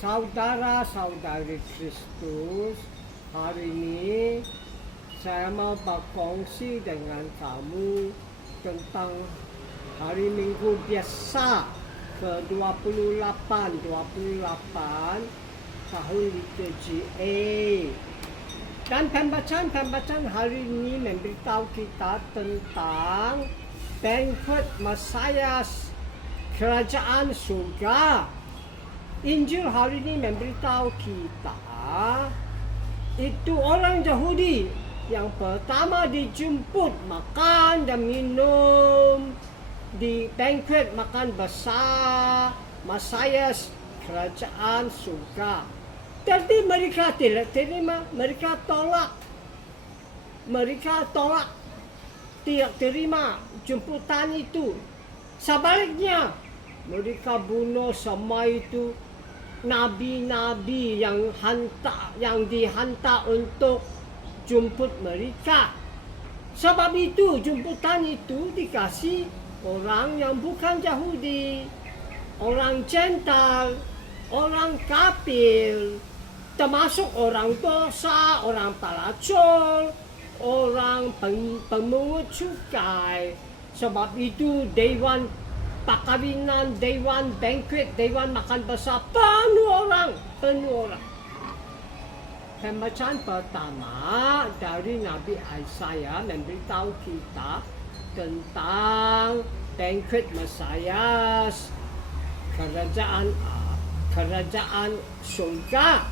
Saudara-saudari Kristus, hari ini saya mau berkongsi dengan kamu tentang hari Minggu biasa ke-28 tahun liturgi A. Dan pembacaan hari ini memberitahu kita tentang banquet Mesias Kerajaan Surga. Injil hari ini memberitahu kita itu orang Yahudi yang pertama dijemput makan dan minum di banquet makan besar Mesias Kerajaan Surga. Tapi mereka tidak terima, mereka tolak, tidak terima jemputan itu. Sebaliknya, mereka bunuh semua itu nabi-nabi yang dihantar untuk jemput mereka. Sebab itu jemputan itu dikasih orang yang bukan Yahudi, orang Gentile, orang kafir, termasuk orang dosa, orang pelacur, orang pemungut cukai. Sebab itu dewan perkahwinan, dewan banquet, dewan makan besar penuh orang. Pembacaan pertama dari Nabi Yesaya memberitahu kita tentang banquet Mesias kerajaan surga.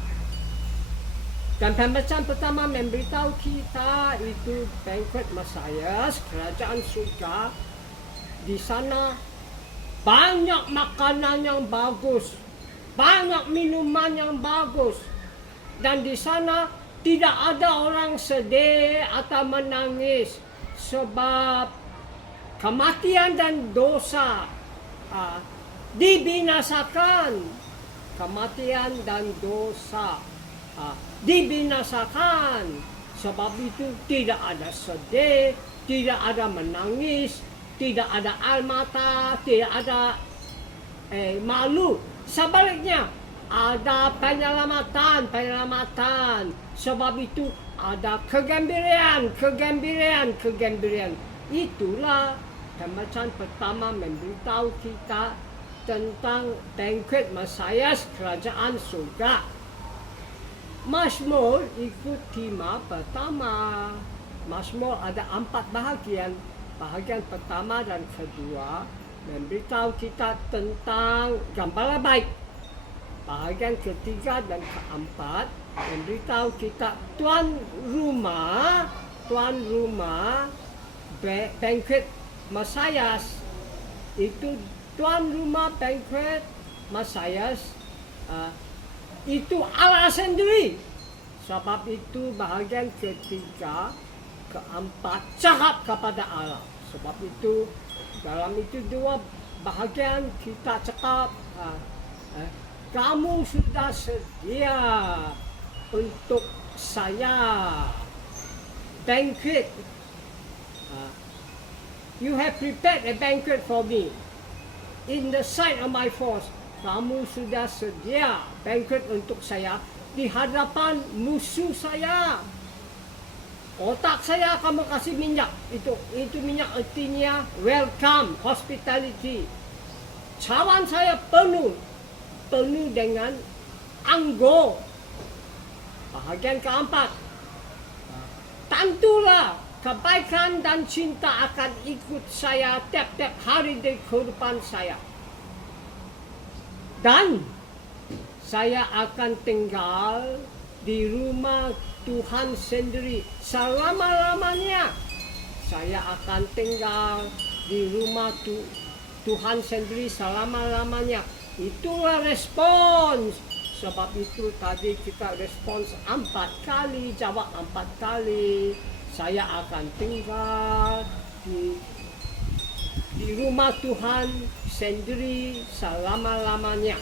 Dan pembacaan pertama memberitahu kita itu banquet Mesias kerajaan surga. Di sana banyak makanan yang bagus, banyak minuman yang bagus, dan di sana tidak ada orang sedih atau menangis sebab kematian dan dosa dibinasakan. Kematian dan dosa dibinasakan. Sebab itu tidak ada sedih, tidak ada menangis, tidak ada air mata, tidak ada malu. Sebaliknya ada penyelamatan. Sebab itu ada kegembiraan. Itulah pembacaan pertama memberitahu kita tentang banquet Mesias Kerajaan Surga. Mazmur ikut tema pertama. Mazmur ada 4 bahagian. Bahagian pertama dan kedua memberitahu kita tentang gembala baik. Bahagian ketiga dan keempat memberitahu kita tuan rumah banquet Mesias. Itu tuan rumah banquet Mesias itu Allah sendiri. Sebab itu bahagian ketiga, keempat cakap kepada Allah. Sebab itu dalam itu 2 bahagian kita cakap kamu sudah sedia untuk saya banquet. You have prepared a banquet for me in the sight of my foes. Kamu sudah sedia banquet untuk saya di hadapan musuh saya. Otak saya akan kasih minyak. Itu minyak artinya welcome, hospitality. Cawan saya penuh dengan anggur. Bahagian keempat, tentulah kebaikan dan cinta akan ikut saya tiap-tiap hari di kehidupan saya. Dan saya akan tinggal di rumah Tuhan sendiri selama-lamanya. Saya akan tinggal di rumah Tuhan sendiri selama-lamanya. Itulah respons. Sebab itu tadi kita respons 4 kali, jawab 4 kali. Saya akan tinggal di rumah Tuhan sendiri selama-lamanya.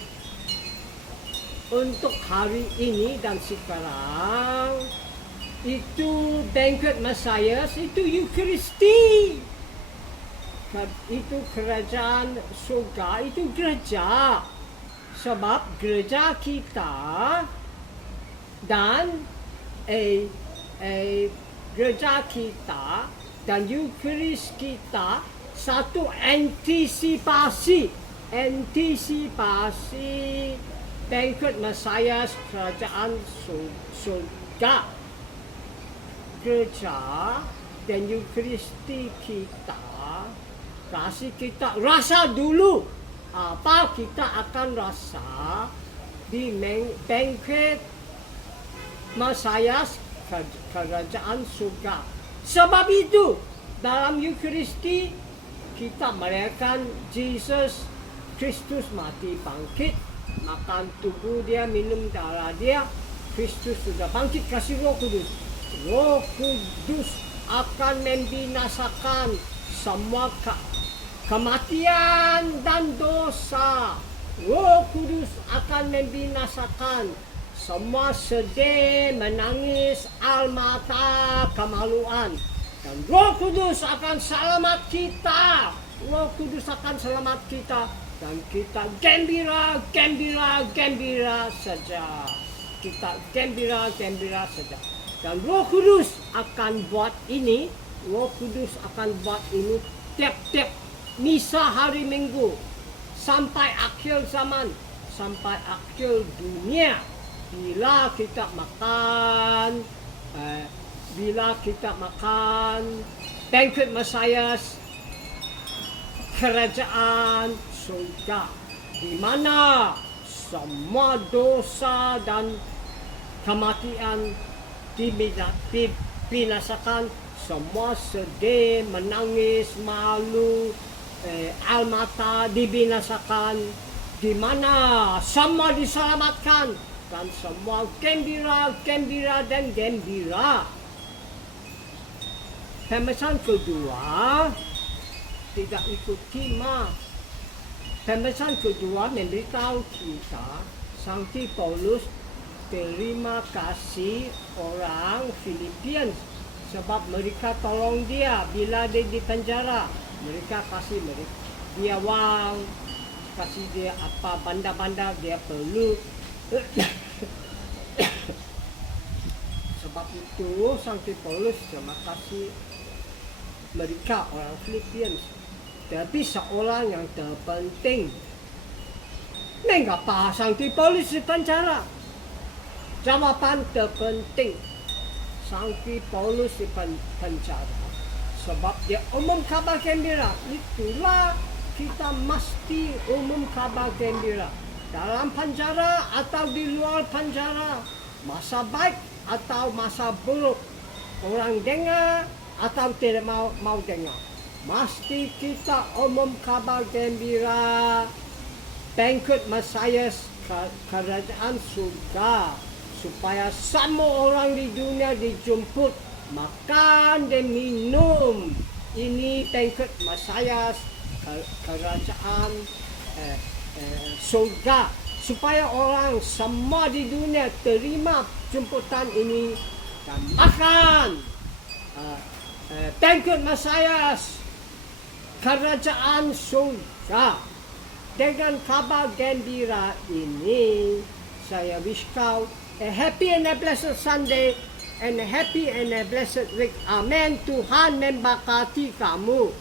Untuk hari ini dan sekarang itu banquet Mesias, itu Eukaristi. Itu kerajaan surga, itu gereja. Sebab gereja kita dan gereja kita dan Eucharis kita satu antisipasi banquet Mesias kerajaan surga. Gereja dan Eucharisti kita kasih kita rasa dulu apa kita akan rasa di banquet Mesias kerajaan surga. Sebab itu dalam Eucharisti kita merayakan Yesus Kristus mati bangkit, makan tubuh dia, minum darah dia. Kristus sudah bangkit, kasih Roh Kudus. Roh Kudus akan membinasakan semua kematian dan dosa. Roh Kudus akan membinasakan semua sedih, menangis, air mata, kemaluan. Dan Roh Kudus akan selamat kita. Roh Kudus akan selamat kita. Dan kita gembira saja. Kita gembira saja. Dan Roh Kudus akan buat ini. Roh Kudus akan buat ini tiap-tiap misa hari Minggu. Sampai akhir zaman. Sampai akhir dunia. Bila kita makan banquet Mesias kerajaan surga, di mana semua dosa dan kematian dibinasakan, semua sedih, menangis, malu, air mata dibinasakan, di mana semua diselamatkan dan semua gembira. Pemesan kedua tidak ikut tema. Pemesan kedua memberitahu kita Sankti Paulus terima kasih orang Filipians sebab mereka tolong dia bila dia di penjara. Mereka kasih dia wang, kasih dia apa benda-benda dia perlu. Sebab itu Sankti Paulus terima kasih mereka orang Filipians. Tapi seorang yang terpenting, mengapa Sankti Paulus di penjara? Jawapan terpenting, Sankti Paulus di penjara sebab dia umum kabar gembira. Itulah kita mesti umum kabar gembira. Dalam penjara atau di luar penjara, masa baik atau masa buruk, orang dengar atau tidak mau dengar, mesti kita umum kabar gembira banquet Mesias kerajaan surga, supaya semua orang di dunia dijemput makan dan minum. Ini banquet Mesias kerajaan surga, supaya orang semua di dunia terima jemputan ini dan makan banquet Mesias kerajaan surga. Dengan kabar gembira ini, saya wish kau a happy and a blessed Sunday and a happy and a blessed week. Amen. Tuhan memberkati kamu.